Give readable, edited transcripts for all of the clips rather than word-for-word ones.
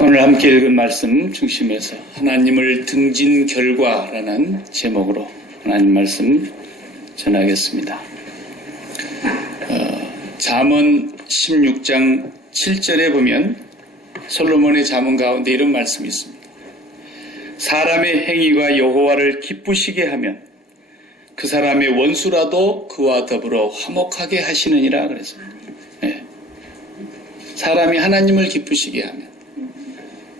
오늘 함께 읽은 말씀 중심에서 하나님을 등진 결과라는 제목으로 하나님 말씀 전하겠습니다. 잠언 16장 7절에 보면 솔로몬의 잠언 가운데 이런 말씀이 있습니다. 사람의 행위가 여호와를 기쁘시게 하면 그 사람의 원수라도 그와 더불어 화목하게 하시느니라 그랬습니다. 네. 사람이 하나님을 기쁘시게 하면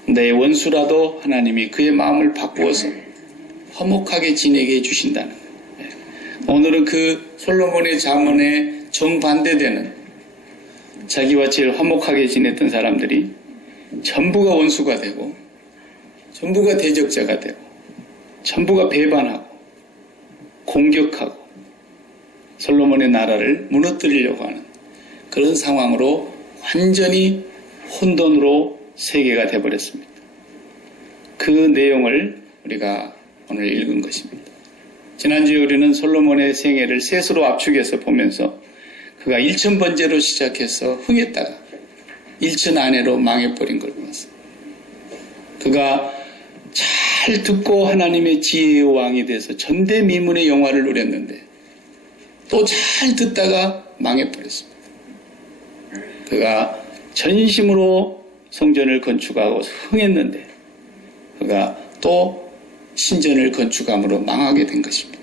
내 원수라도 하나님이 그의 마음을 바꾸어서 화목하게 지내게 해주신다는 거예요. 네. 오늘은 그 솔로몬의 잠언에 정반대되는 자기와 제일 화목하게 지냈던 사람들이 전부가 원수가 되고 전부가 대적자가 되고 전부가 배반하고 공격하고 솔로몬의 나라를 무너뜨리려고 하는 그런 상황으로 완전히 혼돈으로 세계가 되어버렸습니다. 그 내용을 우리가 오늘 읽은 것입니다. 지난주에 우리는 솔로몬의 생애를 셋으로 압축해서 보면서 그가 1000번째로 시작해서 흥했다가 1000 안에로 망해버린 걸 보았습니다. 그가 잘 듣고 하나님의 지혜의 왕이 돼서 전대미문의 영화를 누렸는데 또 잘 듣다가 망해버렸습니다. 그가 전심으로 성전을 건축하고 흥했는데 그가 또 신전을 건축함으로 망하게 된 것입니다.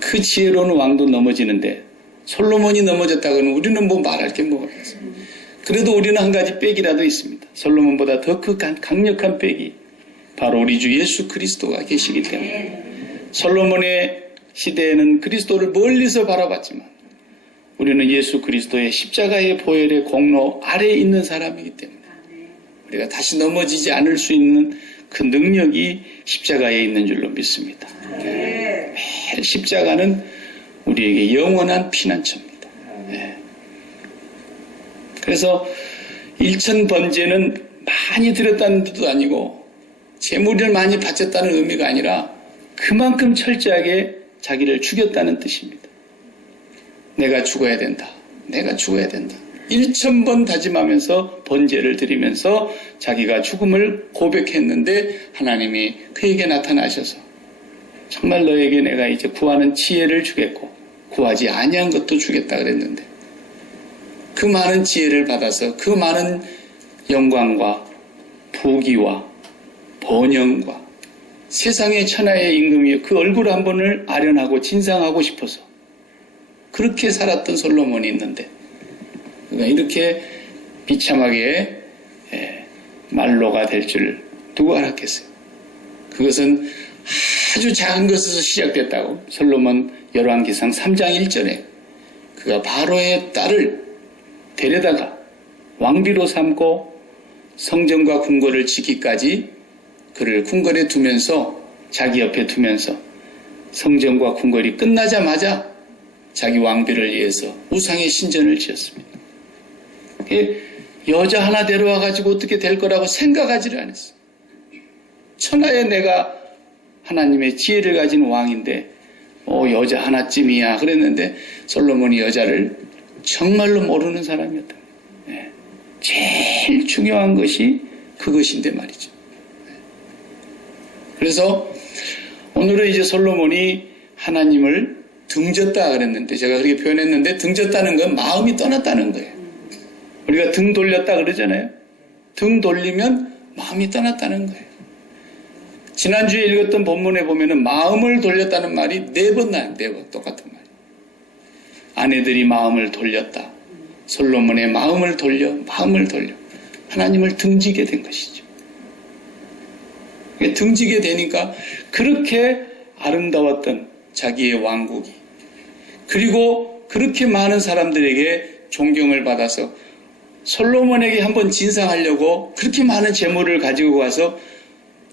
그 지혜로운 왕도 넘어지는데 솔로몬이 넘어졌다고는 우리는 뭐 말할 게 뭐가 있습니까? 그래도 우리는 한 가지 백이라도 있습니다. 솔로몬보다 더 그 강력한 백이 바로 우리 주 예수 그리스도가 계시기 때문에 솔로몬의 시대에는 그리스도를 멀리서 바라봤지만 우리는 예수 그리스도의 십자가의 보혈의 공로 아래에 있는 사람이기 때문에 우리가 다시 넘어지지 않을 수 있는 그 능력이 십자가에 있는 줄로 믿습니다. 매일 십자가는 우리에게 영원한 피난처입니다. 그래서 1000번제는 많이 드렸다는 뜻도 아니고 재물을 많이 바쳤다는 의미가 아니라 그만큼 철저하게 자기를 죽였다는 뜻입니다. 내가 죽어야 된다. 내가 죽어야 된다. 1000번 다짐하면서 번제를 드리면서 자기가 죽음을 고백했는데 하나님이 그에게 나타나셔서 정말 너에게 내가 이제 구하는 지혜를 주겠고 구하지 아니한 것도 주겠다 그랬는데 그 많은 지혜를 받아서 그 많은 영광과 부귀와 번영과 세상의 천하의 임금이 그 얼굴 한 번을 아련하고 진상하고 싶어서 그렇게 살았던 솔로몬이 있는데 그가 이렇게 비참하게 말로가 될 줄 누가 알았겠어요. 그것은 아주 작은 것에서 시작됐다고 솔로몬 열왕기상 3장 1절에 그가 바로의 딸을 데려다가 왕비로 삼고 성전과 궁궐을 지키기까지 그를 궁궐에 두면서 자기 옆에 두면서 성전과 궁궐이 끝나자마자 자기 왕비를 위해서 우상의 신전을 지었습니다. 여자 하나 데려와가지고 어떻게 될 거라고 생각하지를 않았어요. 천하에 내가 하나님의 지혜를 가진 왕인데 여자 하나쯤이야 그랬는데 솔로몬이 여자를 정말로 모르는 사람이었다. 제일 중요한 것이 그것인데 말이죠. 그래서 오늘은 이제 솔로몬이 하나님을 등졌다 그랬는데 제가 그렇게 표현했는데 등졌다는 건 마음이 떠났다는 거예요. 우리가 등 돌렸다 그러잖아요. 등 돌리면 마음이 떠났다는 거예요. 지난주에 읽었던 본문에 보면은 마음을 돌렸다는 말이 4번 나요. 4번 똑같은 말. 아내들이 마음을 돌렸다. 솔로몬의 마음을 돌려 하나님을 등지게 된 것이죠. 등지게 되니까 그렇게 아름다웠던 자기의 왕국이 그리고 그렇게 많은 사람들에게 존경을 받아서 솔로몬에게 한번 진상하려고 그렇게 많은 재물을 가지고 가서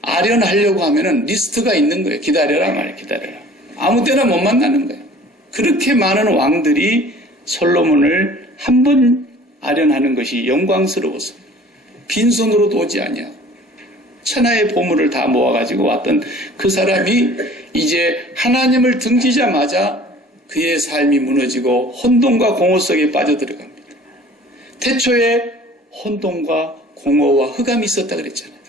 아련하려고 하면은 리스트가 있는 거예요. 기다려라 말이에요. 기다려라. 아무 때나 못 만나는 거예요. 그렇게 많은 왕들이 솔로몬을 한번 아련하는 것이 영광스러워서 빈손으로도 오지 아니하고 천하의 보물을 다 모아가지고 왔던 그 사람이 이제 하나님을 등지자마자 그의 삶이 무너지고 혼돈과 공허 속에 빠져들어갑니다. 태초에 혼돈과 공허와 흑암이 있었다 그랬잖아요.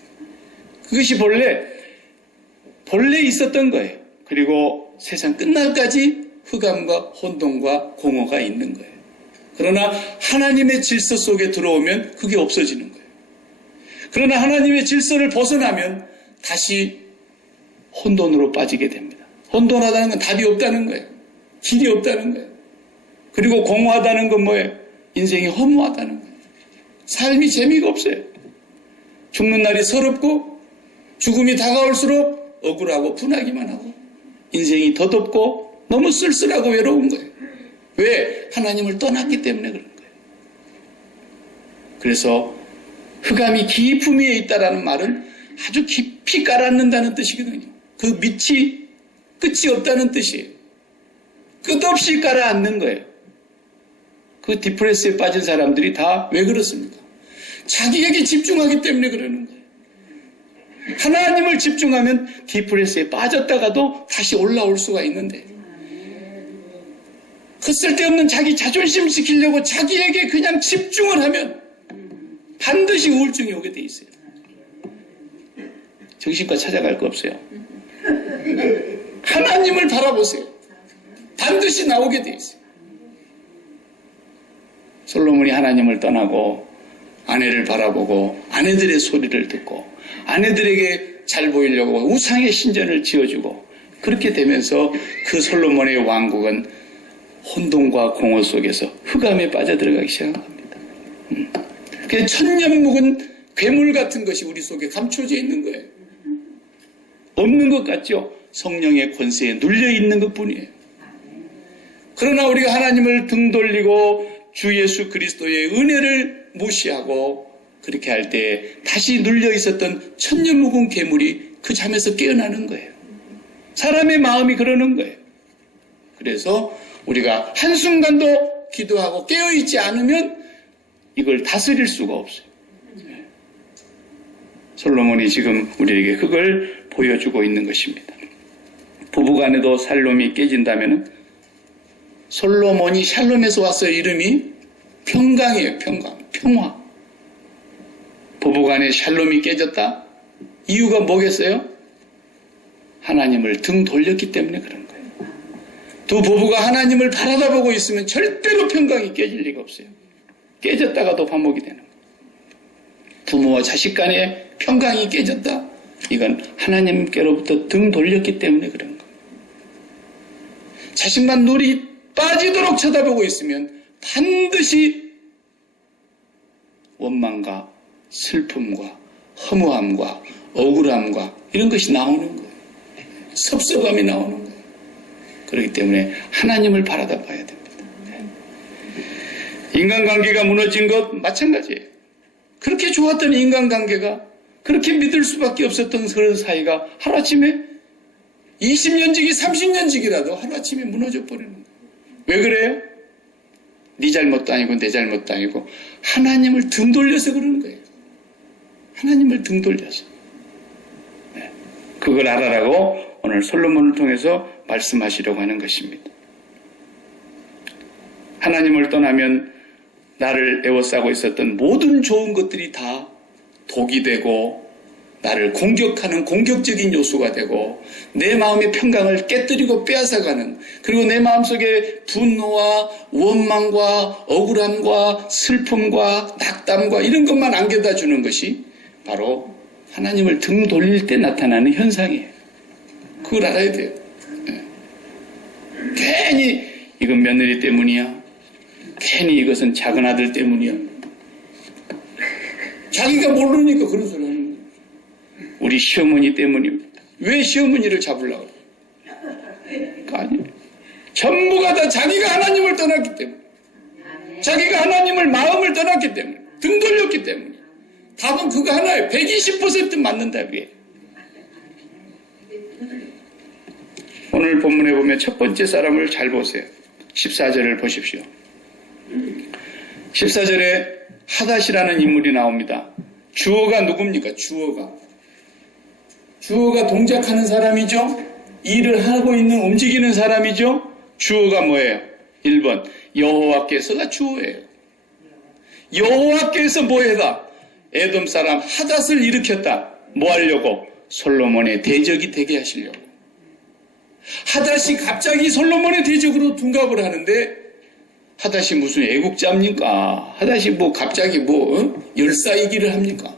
그것이 본래 있었던 거예요. 그리고 세상 끝날까지 흑암과 혼돈과 공허가 있는 거예요. 그러나 하나님의 질서 속에 들어오면 그게 없어지는 거예요. 그러나 하나님의 질서를 벗어나면 다시 혼돈으로 빠지게 됩니다. 혼돈하다는 건 답이 없다는 거예요. 길이 없다는 거예요. 그리고 공허하다는 건 뭐예요? 인생이 허무하다는 거예요. 삶이 재미가 없어요. 죽는 날이 서럽고 죽음이 다가올수록 억울하고 분하기만 하고 인생이 더덥고 너무 쓸쓸하고 외로운 거예요. 왜? 하나님을 떠났기 때문에 그런 거예요. 그래서 흑암이 깊음 위에 있다라는 말은 아주 깊이 깔아앉는다는 뜻이거든요. 그 밑이 끝이 없다는 뜻이에요. 끝없이 깔아앉는 거예요. 그 디프레스에 빠진 사람들이 다 왜 그렇습니까? 자기에게 집중하기 때문에 그러는 거예요. 하나님을 집중하면 디프레스에 빠졌다가도 다시 올라올 수가 있는데 그 쓸데없는 자기 자존심 지키려고 자기에게 그냥 집중을 하면 반드시 우울증이 오게 돼 있어요. 정신과 찾아갈 거 없어요. 하나님을 바라보세요. 반드시 나오게 돼 있어요. 솔로몬이 하나님을 떠나고 아내를 바라보고 아내들의 소리를 듣고 아내들에게 잘 보이려고 우상의 신전을 지어주고 그렇게 되면서 그 솔로몬의 왕국은 혼돈과 공허 속에서 흑암에 빠져들어가기 시작합니다. 그래서 천년 묵은 괴물 같은 것이 우리 속에 감춰져 있는 거예요. 없는 것 같죠? 성령의 권세에 눌려 있는 것 뿐이에요. 그러나 우리가 하나님을 등 돌리고 주 예수 그리스도의 은혜를 무시하고 그렇게 할 때 다시 눌려 있었던 천년 묵은 괴물이 그 잠에서 깨어나는 거예요. 사람의 마음이 그러는 거예요. 그래서 우리가 한순간도 기도하고 깨어있지 않으면 이걸 다스릴 수가 없어요. 솔로몬이 지금 우리에게 그걸 보여주고 있는 것입니다. 부부간에도 샬롬이 깨진다면 솔로몬이 샬롬에서 왔어요. 이름이 평강이에요. 평화. 부부간에 샬롬이 깨졌다? 이유가 뭐겠어요? 하나님을 등 돌렸기 때문에 그런 거예요. 두 부부가 하나님을 바라다보고 있으면 절대로 평강이 깨질 리가 없어요. 깨졌다가도 반복이 되는 거예요. 부모와 자식 간에 평강이 깨졌다? 이건 하나님께로부터 등 돌렸기 때문에 그런 거예요. 자식만 눈이 빠지도록 쳐다보고 있으면 반드시 원망과 슬픔과 허무함과 억울함과 이런 것이 나오는 거예요. 섭섭함이 나오는 거예요. 그렇기 때문에 하나님을 바라다 봐야 됩니다. 인간관계가 무너진 것 마찬가지예요. 그렇게 좋았던 인간관계가 그렇게 믿을 수밖에 없었던 그런 사이가 하루아침에 20년지기 30년지기라도 하루아침에 무너져 버리는 거예요. 왜 그래요? 네 잘못도 아니고 내 잘못도 아니고 하나님을 등 돌려서 그러는 거예요. 하나님을 등 돌려서. 그걸 알아라고 오늘 솔로몬을 통해서 말씀하시려고 하는 것입니다. 하나님을 떠나면 나를 에워싸고 있었던 모든 좋은 것들이 다 독이 되고 나를 공격하는 공격적인 요소가 되고 내 마음의 평강을 깨뜨리고 빼앗아가는 그리고 내 마음속에 분노와 원망과 억울함과 슬픔과 낙담과 이런 것만 안겨다 주는 것이 바로 하나님을 등 돌릴 때 나타나는 현상이에요. 그걸 알아야 돼요. 괜히 이건 며느리 때문이야. 괜히 이것은 작은 아들 때문이야. 자기가 모르니까 그런 소리 하는 거예요. 우리 시어머니 때문입니다. 왜 시어머니를 잡으려고 그래요? 아니에요. 전부가 다 자기가 하나님을 떠났기 때문에 자기가 하나님을 마음을 떠났기 때문에 등 돌렸기 때문에 답은 그거 하나예요. 120% 맞는 답이에요. 오늘 본문에 보면 첫 번째 사람을 잘 보세요. 14절을 보십시오. 14절에 하닷이라는 인물이 나옵니다. 주어가 누굽니까? 주어가 동작하는 사람이죠. 일을 하고 있는 움직이는 사람이죠. 주어가 뭐예요? 1번 여호와께서가 주어예요. 여호와께서 뭐 해다? 에돔 사람 하닷을 일으켰다. 뭐 하려고? 솔로몬의 대적이 되게 하시려고. 하닷이 갑자기 솔로몬의 대적으로 둔갑을 하는데, 하닷이 무슨 애국자입니까? 하닷이 뭐 갑자기 열사이기를 합니까?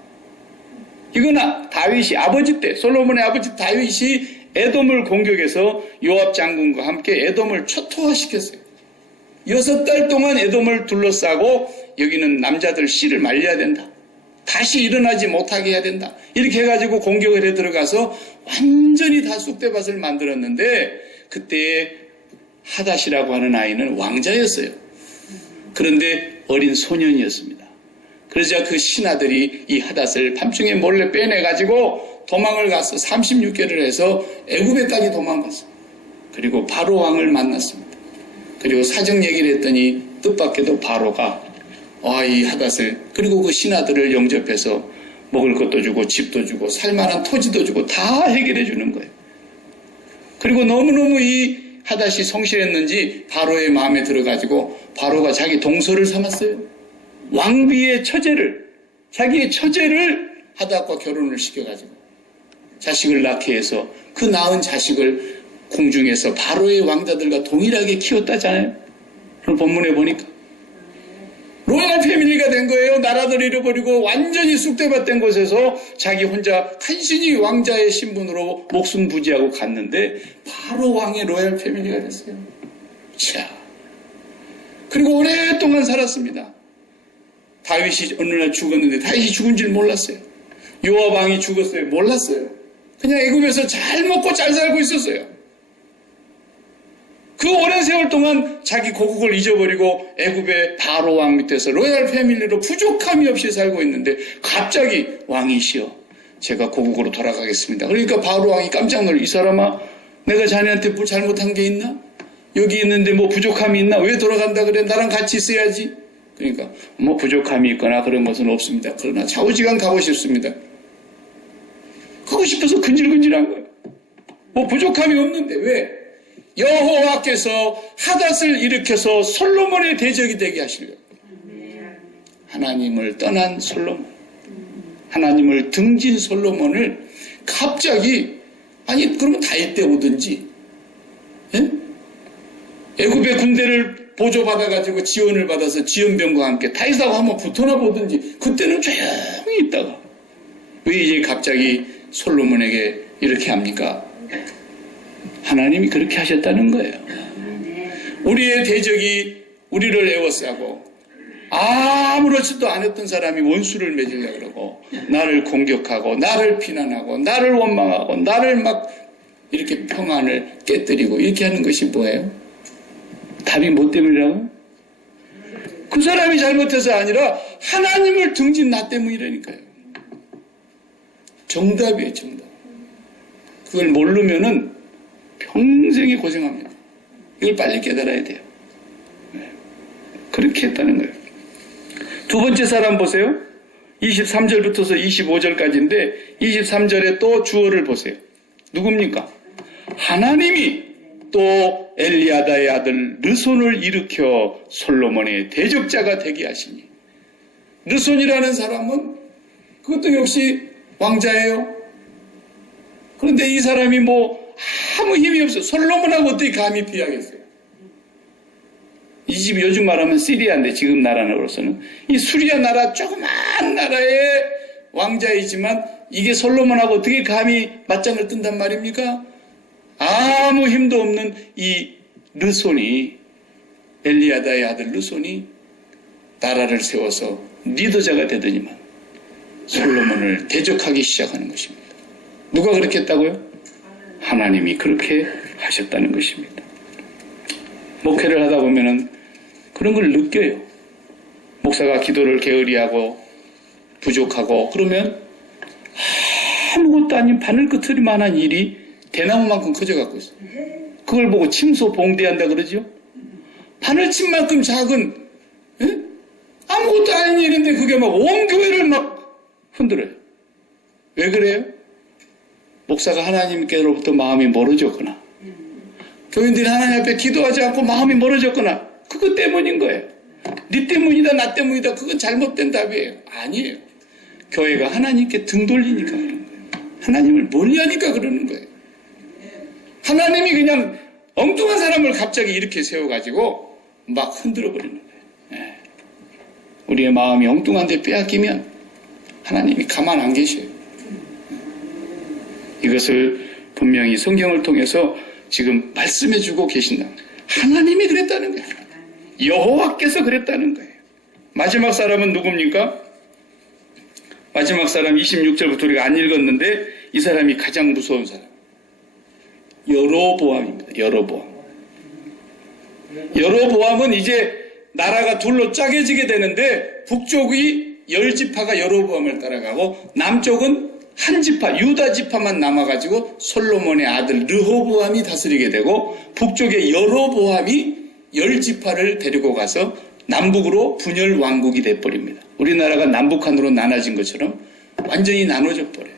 이건 다윗이 아버지 때, 솔로몬의 아버지 다윗이 에돔을 공격해서 요압 장군과 함께 에돔을 초토화시켰어요. 6달 동안 에돔을 둘러싸고 여기는 남자들 씨를 말려야 된다. 다시 일어나지 못하게 해야 된다. 이렇게 해가지고 공격을 해 들어가서 완전히 다 쑥대밭을 만들었는데 그때 하닷이라고 하는 아이는 왕자였어요. 그런데 어린 소년이었습니다. 그러자 그 신하들이 이 하닷을 밤중에 몰래 빼내가지고 도망을 가서 36개를 해서 애굽에까지 도망갔어요. 그리고 바로 왕을 만났습니다. 그리고 사정 얘기를 했더니 뜻밖에도 바로가 이 하닷을 그리고 그 신하들을 영접해서 먹을 것도 주고 집도 주고 살만한 토지도 주고 다 해결해 주는 거예요. 그리고 너무너무 이 하닷이 성실했는지 바로의 마음에 들어가지고 바로가 자기 동서를 삼았어요. 왕비의 처제를 자기의 처제를 하닷과 결혼을 시켜가지고 자식을 낳게 해서 그 낳은 자식을 궁중에서 바로의 왕자들과 동일하게 키웠다잖아요. 그럼 본문에 보니까 로얄 패밀리가 된 거예요. 나라들 잃어버리고 완전히 쑥대밭 된 곳에서 자기 혼자 간신히 왕자의 신분으로 목숨 부지하고 갔는데 바로 왕의 로얄 패밀리가 됐어요. 자, 그리고 오랫동안 살았습니다. 다윗이 어느 날 죽었는데 다윗이 죽은 줄 몰랐어요. 요압 왕이 죽었어요. 몰랐어요. 그냥 애굽에서 잘 먹고 잘 살고 있었어요. 그 오랜 세월 동안 자기 고국을 잊어버리고 애굽의 바로 왕 밑에서 로얄 패밀리로 부족함이 없이 살고 있는데 갑자기 왕이시여 제가 고국으로 돌아가겠습니다. 그러니까 바로 왕이 깜짝 놀라 이 사람아 내가 자네한테 뭐 잘못한 게 있나? 여기 있는데 뭐 부족함이 있나? 왜 돌아간다 그래? 나랑 같이 있어야지. 그러니까 뭐 부족함이 있거나 그런 것은 없습니다. 그러나 좌우지간 가고 싶습니다. 가고 싶어서 근질근질한 거예요. 뭐 부족함이 없는데 왜? 여호와께서 하닷을 일으켜서 솔로몬의 대적이 되게 하시려고. 하나님을 떠난 솔로몬, 하나님을 등진 솔로몬을 갑자기 그러면 다윗 때 오든지 애굽의 군대를 보조받아가지고 지원을 받아서 지원병과 함께 다윗하고 한번 붙어나 보든지 그때는 조용히 있다가 왜 이제 갑자기 솔로몬에게 이렇게 합니까? 하나님이 그렇게 하셨다는 거예요. 우리의 대적이 우리를 에워싸고 아무렇지도 않았던 사람이 원수를 맺으려고 그러고 나를 공격하고 나를 비난하고 나를 원망하고 나를 막 이렇게 평안을 깨뜨리고 이렇게 하는 것이 뭐예요? 답이 뭐 때문이라고? 그 사람이 잘못해서 아니라 하나님을 등진 나 때문이라니까요. 정답이에요, 정답. 그걸 모르면은 평생이 고생합니다. 이걸 빨리 깨달아야 돼요. 그렇게 했다는 거예요. 두 번째 사람 보세요. 23절부터서 25절까지인데 23절에 또 주어를 보세요. 누굽니까? 하나님이 또 엘리야다의 아들 르손을 일으켜 솔로몬의 대적자가 되게 하시니 르손이라는 사람은 그것도 역시 왕자예요. 그런데 이 사람이 아무 힘이 없어요. 솔로몬하고 어떻게 감히 비하겠어요? 이 집이 요즘 말하면 시리아인데 지금 나라로서는 이 수리아 나라 조그만 나라의 왕자이지만 이게 솔로몬하고 어떻게 감히 맞짱을 뜬단 말입니까? 아무 힘도 없는 이 르손이 엘리야다의 아들 르손이 나라를 세워서 리더자가 되더니만 솔로몬을 대적하기 시작하는 것입니다. 누가 그렇게 했다고요? 하나님이 그렇게 하셨다는 것입니다. 목회를 하다 보면은 그런 걸 느껴요. 목사가 기도를 게으리하고 부족하고 그러면 아무것도 아닌 바늘끝으로만한 일이 대나무만큼 커져갖고 있어요. 그걸 보고 침소봉대한다 그러죠. 바늘침만큼 작은 아무것도 아닌 일인데 그게 막 온 교회를 막 흔들어요. 왜 그래요? 목사가 하나님께로부터 마음이 멀어졌거나 교인들이 하나님 앞에 기도하지 않고 마음이 멀어졌거나 그것 때문인 거예요. 네 때문이다, 나 때문이다, 그건 잘못된 답이에요. 아니에요. 교회가 하나님께 등 돌리니까 그런 거예요. 하나님을 멀리하니까 그러는 거예요. 하나님이 그냥 엉뚱한 사람을 갑자기 이렇게 세워가지고 막 흔들어버리는 거예요. 예. 우리의 마음이 엉뚱한 데 빼앗기면 하나님이 가만 안 계셔요. 이것을 분명히 성경을 통해서 지금 말씀해주고 계신다. 하나님이 그랬다는 거예요. 여호와께서 그랬다는 거예요. 마지막 사람은 누굽니까? 마지막 사람 26절부터 우리가 안 읽었는데 이 사람이 가장 무서운 사람. 여로보암입니다. 여로보암. 여로보암은 이제 나라가 둘로 짜개지게 되는데 북쪽이 10지파가 여로보암을 따라가고 남쪽은 한 지파, 유다 지파만 남아가지고 솔로몬의 아들 르호보암이 다스리게 되고 북쪽의 여로보암이 10지파를 데리고 가서 남북으로 분열 왕국이 돼버립니다. 우리나라가 남북한으로 나눠진 것처럼 완전히 나눠져 버려요.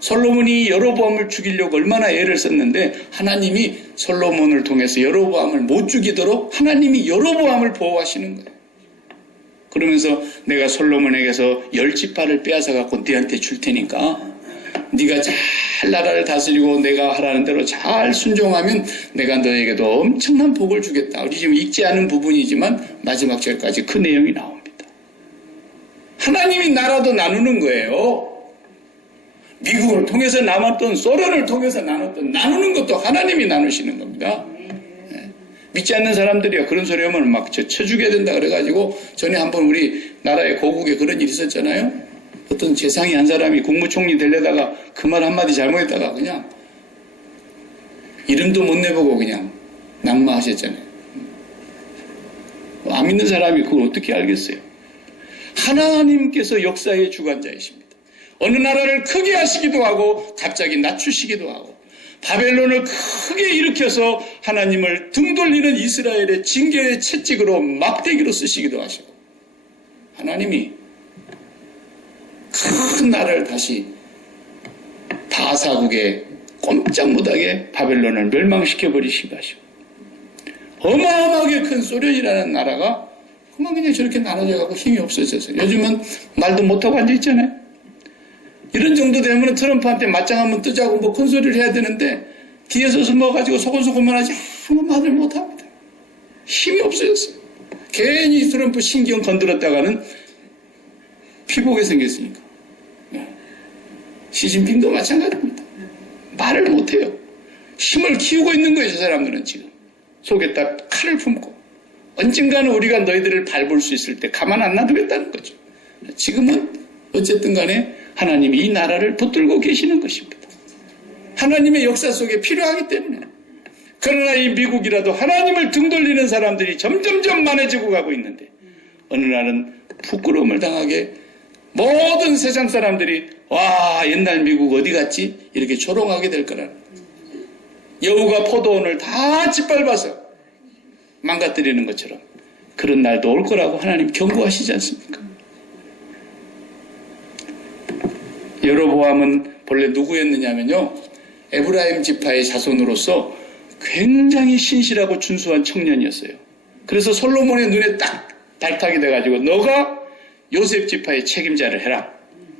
솔로몬이 여로보암을 죽이려고 얼마나 애를 썼는데 하나님이 솔로몬을 통해서 여로보암을 못 죽이도록 하나님이 여로보암을 보호하시는 거예요. 그러면서 내가 솔로몬에게서 10지파를 빼앗아 갖고 네한테 줄 테니까 네가 잘 나라를 다스리고 내가 하라는 대로 잘 순종하면 내가 너에게도 엄청난 복을 주겠다. 우리 지금 읽지 않은 부분이지만 마지막 절까지 그 내용이 나옵니다. 하나님이 나라도 나누는 거예요. 미국을 통해서 나눴던 소련을 통해서 나누는 것도 하나님이 나누시는 겁니다. 믿지 않는 사람들이야 그런 소리 하면 막 쳐죽여야 된다 그래가지고 전에 한번 우리 나라의 고국에 그런 일이 있었잖아요. 어떤 재상이 한 사람이 국무총리 되려다가 그 말 한마디 잘못했다가 그냥 이름도 못 내보고 그냥 낙마하셨잖아요. 안 믿는 사람이 그걸 어떻게 알겠어요? 하나님께서 역사의 주관자이십니다. 어느 나라를 크게 하시기도 하고 갑자기 낮추시기도 하고 바벨론을 크게 일으켜서 하나님을 등 돌리는 이스라엘의 징계의 채찍으로 막대기로 쓰시기도 하시고 하나님이 큰 나라를 다시 다사국에 꼼짝 못하게 바벨론을 멸망시켜버리시기도 하시고 어마어마하게 큰 소련이라는 나라가 그냥 저렇게 나눠져가고 힘이 없어졌어요. 요즘은 말도 못하고 앉아있잖아요. 이런 정도 되면 트럼프한테 맞짱 한번 뜨자고 뭐 큰 소리를 해야 되는데 뒤에서 숨어가지고 소곤소곤만 하지 아무 말을 못합니다. 힘이 없어졌어요. 괜히 트럼프 신경 건드렸다가는 피보게 생겼으니까. 시진핑도 마찬가지입니다. 말을 못해요. 힘을 키우고 있는 거예요. 저 사람들은 지금. 속에다 칼을 품고 언젠가는 우리가 너희들을 밟을 수 있을 때 가만 안 놔두겠다는 거죠. 지금은 어쨌든 간에 하나님이 이 나라를 붙들고 계시는 것입니다. 하나님의 역사 속에 필요하기 때문에. 그러나 이 미국이라도 하나님을 등 돌리는 사람들이 점점점 많아지고 가고 있는데 어느 날은 부끄러움을 당하게 모든 세상 사람들이 와 옛날 미국 어디 갔지? 이렇게 조롱하게 될 거라는 여우가 포도원을 다 짓밟아서 망가뜨리는 것처럼 그런 날도 올 거라고 하나님 경고하시지 않습니까? 여로보암은 본래 누구였느냐면요. 에브라임 지파의 자손으로서 굉장히 신실하고 준수한 청년이었어요. 그래서 솔로몬의 눈에 딱 발탁이 돼가지고 너가 요셉 지파의 책임자를 해라.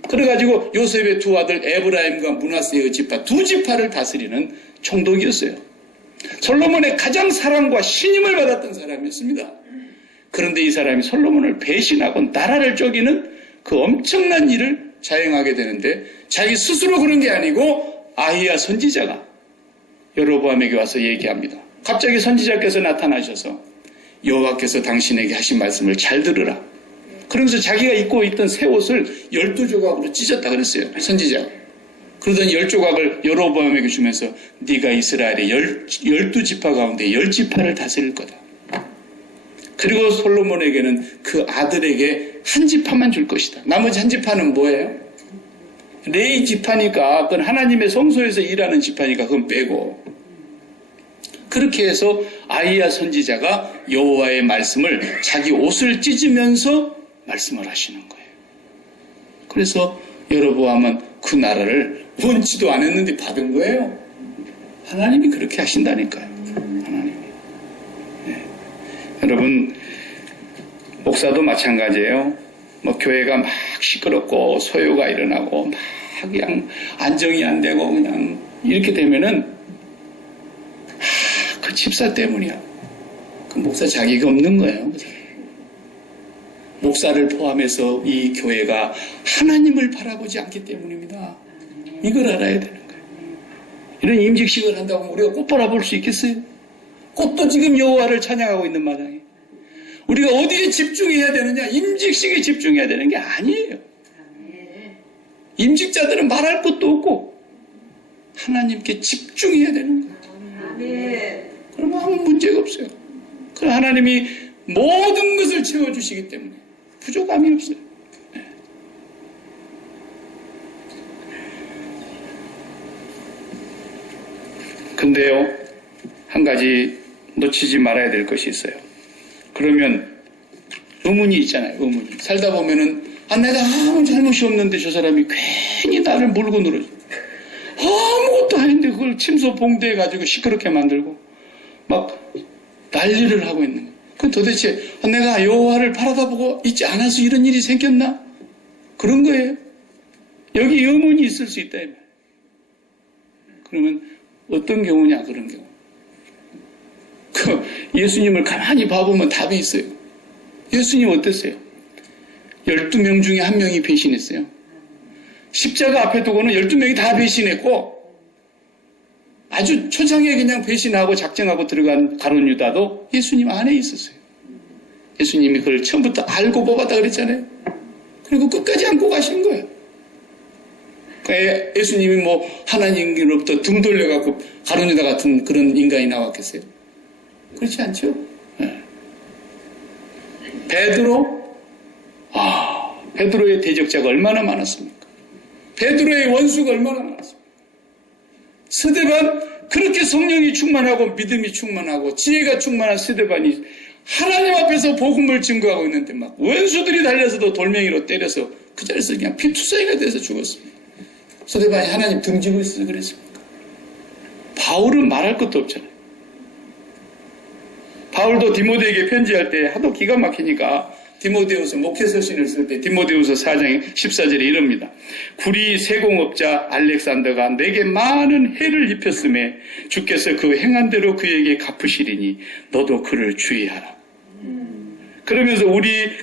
그래가지고 요셉의 두 아들 에브라임과 므낫세의 지파 두 지파를 다스리는 총독이었어요. 솔로몬의 가장 사랑과 신임을 받았던 사람이었습니다. 그런데 이 사람이 솔로몬을 배신하고 나라를 쪼개는 그 엄청난 일을 자행하게 되는데 자기 스스로 그런 게 아니고 아히야 선지자가 여로보암에게 와서 얘기합니다. 갑자기 선지자께서 나타나셔서 여호와께서 당신에게 하신 말씀을 잘 들으라. 그러면서 자기가 입고 있던 새 옷을 12조각으로 찢었다 그랬어요. 선지자가. 그러더니 10조각을 여로보암에게 주면서 네가 이스라엘의 12지파 가운데 10지파를 다스릴 거다. 그리고 솔로몬에게는 그 아들에게 한 지파만 줄 것이다. 나머지 한 지파는 뭐예요? 레위 지파니까 그건 하나님의 성소에서 일하는 지파니까 그건 빼고 그렇게 해서 아히야 선지자가 여호와의 말씀을 자기 옷을 찢으면서 말씀을 하시는 거예요. 그래서 여로보암은 그 나라를 원치도 않았는데 받은 거예요. 하나님이 그렇게 하신다니까요. 하나님이. 네. 여러분 목사도 마찬가지예요. 뭐 교회가 막 시끄럽고 소요가 일어나고 막 그냥 안정이 안 되고 그냥 이렇게 되면은 그 집사 때문이야. 그 목사 자기가 없는 거예요. 목사를 포함해서 이 교회가 하나님을 바라보지 않기 때문입니다. 이걸 알아야 되는 거예요. 이런 임직식을 한다고 우리가 꽃 바라볼 수 있겠어요? 꽃도 지금 여호와를 찬양하고 있는 마당에 우리가 어디에 집중해야 되느냐? 임직식에 집중해야 되는 게 아니에요. 임직자들은 말할 것도 없고 하나님께 집중해야 되는 거예요. 그러면 아무 문제가 없어요. 그럼 하나님이 모든 것을 채워주시기 때문에 부족함이 없어요. 근데요, 한 가지 놓치지 말아야 될 것이 있어요. 그러면 의문이 있잖아요. 의문이. 살다 보면은 내가 아무 잘못이 없는데 저 사람이 괜히 나를 몰고 늘어져. 아무것도 아닌데 그걸 침소 봉대해 가지고 시끄럽게 만들고 막 난리를 하고 있는 거예요. 그 도대체 내가 여호와를 바라다보고 있지 않아서 이런 일이 생겼나? 그런 거예요. 여기 의문이 있을 수 있다. 그러면 어떤 경우냐? 그런 경우. 예수님을 가만히 봐보면 답이 있어요. 예수님 어땠어요? 12명 중에 한 명이 배신했어요. 십자가 앞에 두고는 12명이 다 배신했고 아주 초장에 그냥 배신하고 작정하고 들어간 가룟 유다도 예수님 안에 있었어요. 예수님이 그걸 처음부터 알고 뽑았다 그랬잖아요. 그리고 끝까지 안고 가신 거예요. 예수님이 뭐 하나님으로부터 등 돌려갖고 가룟 유다 같은 그런 인간이 나왔겠어요? 그렇지 않죠? 네. 베드로의 대적자가 얼마나 많았습니까? 베드로의 원수가 얼마나 많았습니까? 스데반, 그렇게 성령이 충만하고 믿음이 충만하고 지혜가 충만한 스데반이 하나님 앞에서 복음을 증거하고 있는데 막 원수들이 달려서도 돌멩이로 때려서 그 자리에서 그냥 피투성이가 돼서 죽었습니다. 스데반이 하나님 등지고 있어서 그랬습니까? 바울은 말할 것도 없잖아요. 바울도 디모데에게 편지할 때 하도 기가 막히니까 디모데후서 목회서신을 쓸 때 디모데후서 4장 14절에 이럽니다. 구리 세공업자 알렉산더가 내게 많은 해를 입혔음에 주께서 그 행한 대로 그에게 갚으시리니 너도 그를 주의하라. 그러면서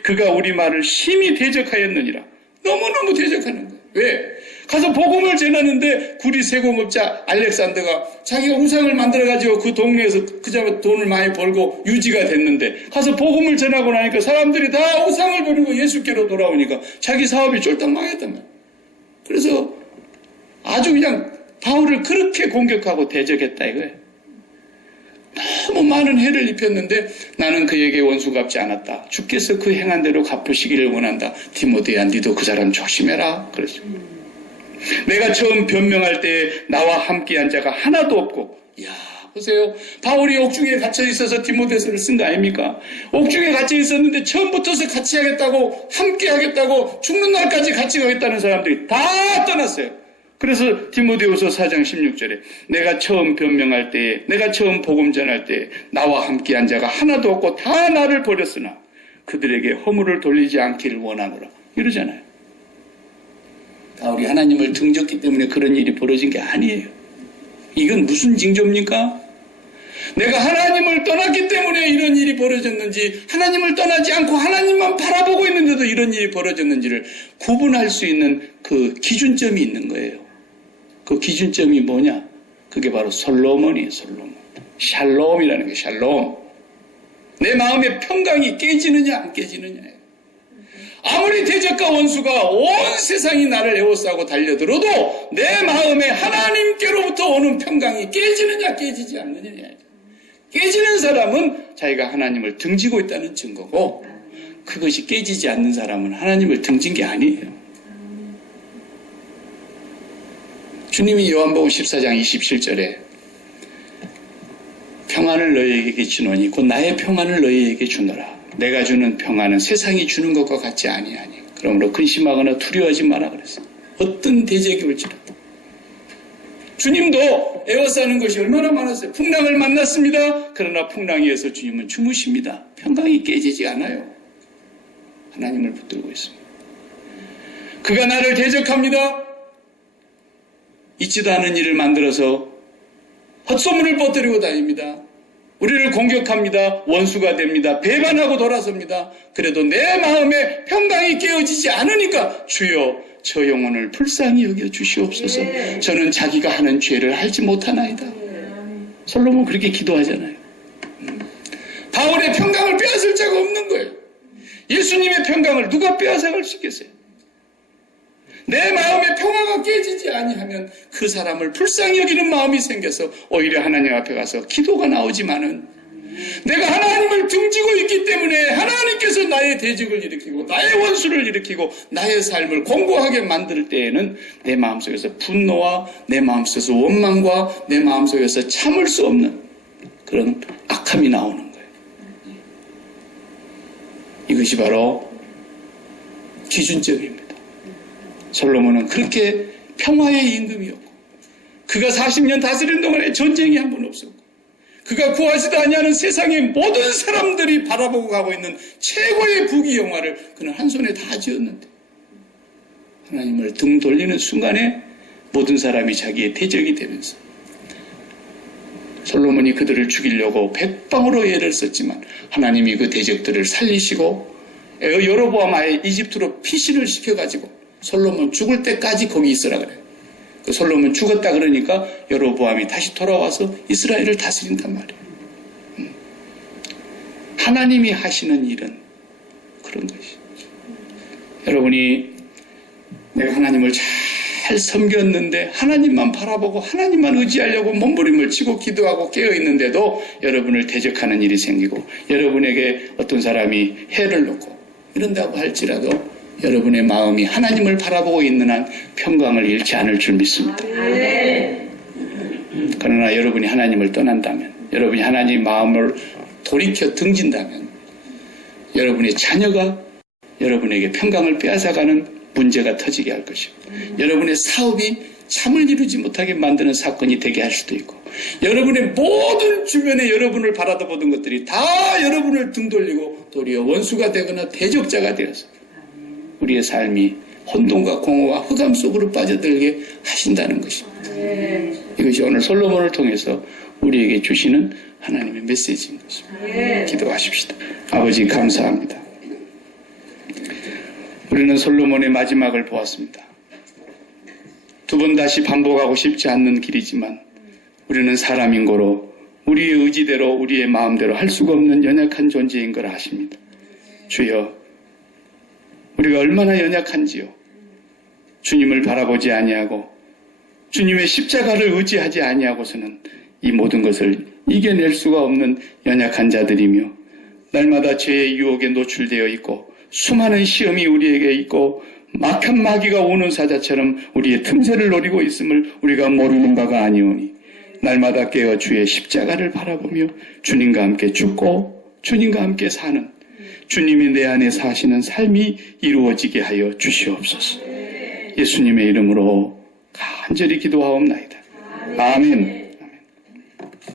그가 우리 말을 심히 대적하였느니라. 너무너무 대적하는 거예요. 왜? 가서 복음을 전하는데 구리 세공업자 알렉산더가 자기가 우상을 만들어가지고 그 동네에서 그저 돈을 많이 벌고 유지가 됐는데 가서 복음을 전하고 나니까 사람들이 다 우상을 버리고 예수께로 돌아오니까 자기 사업이 쫄딱 망했단 말이에요. 그래서 아주 그냥 바울을 그렇게 공격하고 대적했다 이거예요. 너무 많은 해를 입혔는데 나는 그에게 원수 갚지 않았다. 주께서 그 행한 대로 갚으시기를 원한다. 디모데야 니도 그 사람 조심해라. 그랬습니다. 내가 처음 변명할 때 나와 함께한 자가 하나도 없고, 보세요. 바울이 옥중에 갇혀 있어서 디모데서를 쓴 거 아닙니까? 옥중에 갇혀 있었는데 처음부터서 같이 하겠다고, 함께 하겠다고, 죽는 날까지 같이 가겠다는 사람들이 다 떠났어요. 그래서 디모데후서 4장 16절에 내가 처음 변명할 때, 내가 처음 복음 전할 때 나와 함께한 자가 하나도 없고 다 나를 버렸으나 그들에게 허물을 돌리지 않기를 원하노라. 이러잖아요. 바울이 하나님을 등졌기 때문에 그런 일이 벌어진 게 아니에요. 이건 무슨 징조입니까? 내가 하나님을 떠났기 때문에 이런 일이 벌어졌는지 하나님을 떠나지 않고 하나님만 바라보고 있는데도 이런 일이 벌어졌는지를 구분할 수 있는 그 기준점이 있는 거예요. 그 기준점이 뭐냐? 그게 바로 솔로몬이에요. 솔로몬. 샬롬이라는 게 샬롬. 내 마음의 평강이 깨지느냐 안 깨지느냐예요. 아무리 대적과 원수가 온 세상이 나를 에워싸고 달려들어도 내 마음에 하나님께로부터 오는 평강이 깨지느냐 깨지지 않느냐. 깨지는 사람은 자기가 하나님을 등지고 있다는 증거고 그것이 깨지지 않는 사람은 하나님을 등진 게 아니에요. 주님이 요한복음 14장 27절에 평안을 너희에게 주노니 곧 나의 평안을 너희에게 주노라. 내가 주는 평안은 세상이 주는 것과 같지 아니하니 그러므로 근심하거나 두려워하지 마라 그랬어요. 어떤 대적이 올지라도. 주님도 에워싸는 것이 얼마나 많았어요. 풍랑을 만났습니다. 그러나 풍랑에서 주님은 주무십니다. 평강이 깨지지 않아요. 하나님을 붙들고 있습니다. 그가 나를 대적합니다. 있지도 않은 일을 만들어서 헛소문을 퍼뜨리고 다닙니다. 우리를 공격합니다. 원수가 됩니다. 배반하고 돌아섭니다. 그래도 내 마음에 평강이 깨어지지 않으니까 주여 저 영혼을 불쌍히 여겨 주시옵소서. 저는 자기가 하는 죄를 알지 못하나이다. 솔로몬 그렇게 기도하잖아요. 바울의 평강을 빼앗을 자가 없는 거예요. 예수님의 평강을 누가 빼앗아갈 수 있겠어요? 내 마음의 평화가 깨지지 아니하면 그 사람을 불쌍히 여기는 마음이 생겨서 오히려 하나님 앞에 가서 기도가 나오지만은 내가 하나님을 등지고 있기 때문에 하나님께서 나의 대적을 일으키고 나의 원수를 일으키고 나의 삶을 공고하게 만들 때에는 내 마음속에서 분노와 내 마음속에서 원망과 내 마음속에서 참을 수 없는 그런 악함이 나오는 거예요. 이것이 바로 기준점입니다. 솔로몬은 그렇게 평화의 임금이었고 그가 40년 다스린 동안에 전쟁이 한 번 없었고 그가 구하지도 아니하는 세상의 모든 사람들이 바라보고 가고 있는 최고의 부귀영화를 그는 한 손에 다 쥐었는데 하나님을 등 돌리는 순간에 모든 사람이 자기의 대적이 되면서 솔로몬이 그들을 죽이려고 백방으로 애를 썼지만 하나님이 그 대적들을 살리시고 여로보암 아예 이집트로 피신을 시켜가지고 솔로몬 죽을 때까지 거기 있으라 그래요. 그 솔로몬 죽었다 그러니까 여로보암이 다시 돌아와서 이스라엘을 다스린단 말이에요. 하나님이 하시는 일은 그런 것이죠. 여러분이 내가 하나님을 잘 섬겼는데 하나님만 바라보고 하나님만 의지하려고 몸부림을 치고 기도하고 깨어있는데도 여러분을 대적하는 일이 생기고 여러분에게 어떤 사람이 해를 놓고 이런다고 할지라도 여러분의 마음이 하나님을 바라보고 있는 한 평강을 잃지 않을 줄 믿습니다. 그러나 여러분이 하나님을 떠난다면 여러분이 하나님 마음을 돌이켜 등진다면 여러분의 자녀가 여러분에게 평강을 빼앗아가는 문제가 터지게 할 것이고 여러분의 사업이 참을 이루지 못하게 만드는 사건이 되게 할 수도 있고 여러분의 모든 주변에 여러분을 바라보던 것들이 다 여러분을 등 돌리고 도리어 원수가 되거나 대적자가 되어서 우리의 삶이 혼돈과 공허와 흑암 속으로 빠져들게 하신다는 것입니다. 이것이 오늘 솔로몬을 통해서 우리에게 주시는 하나님의 메시지인 것입니다. 기도하십시다. 아버지 감사합니다. 우리는 솔로몬의 마지막을 보았습니다. 두 번 다시 반복하고 싶지 않는 길이지만 우리는 사람인 거로 우리의 의지대로 우리의 마음대로 할 수가 없는 연약한 존재인 걸 아십니다. 주여 우리가 얼마나 연약한지요. 주님을 바라보지 아니하고 주님의 십자가를 의지하지 아니하고서는 이 모든 것을 이겨낼 수가 없는 연약한 자들이며 날마다 죄의 유혹에 노출되어 있고 수많은 시험이 우리에게 있고 막한 마귀가 오는 사자처럼 우리의 틈새를 노리고 있음을 우리가 모르는 바가 아니오니 날마다 깨어 주의 십자가를 바라보며 주님과 함께 죽고 주님과 함께 사는 주님이 내 안에 사시는 삶이 이루어지게 하여 주시옵소서. 예수님의 이름으로 간절히 기도하옵나이다. 아멘.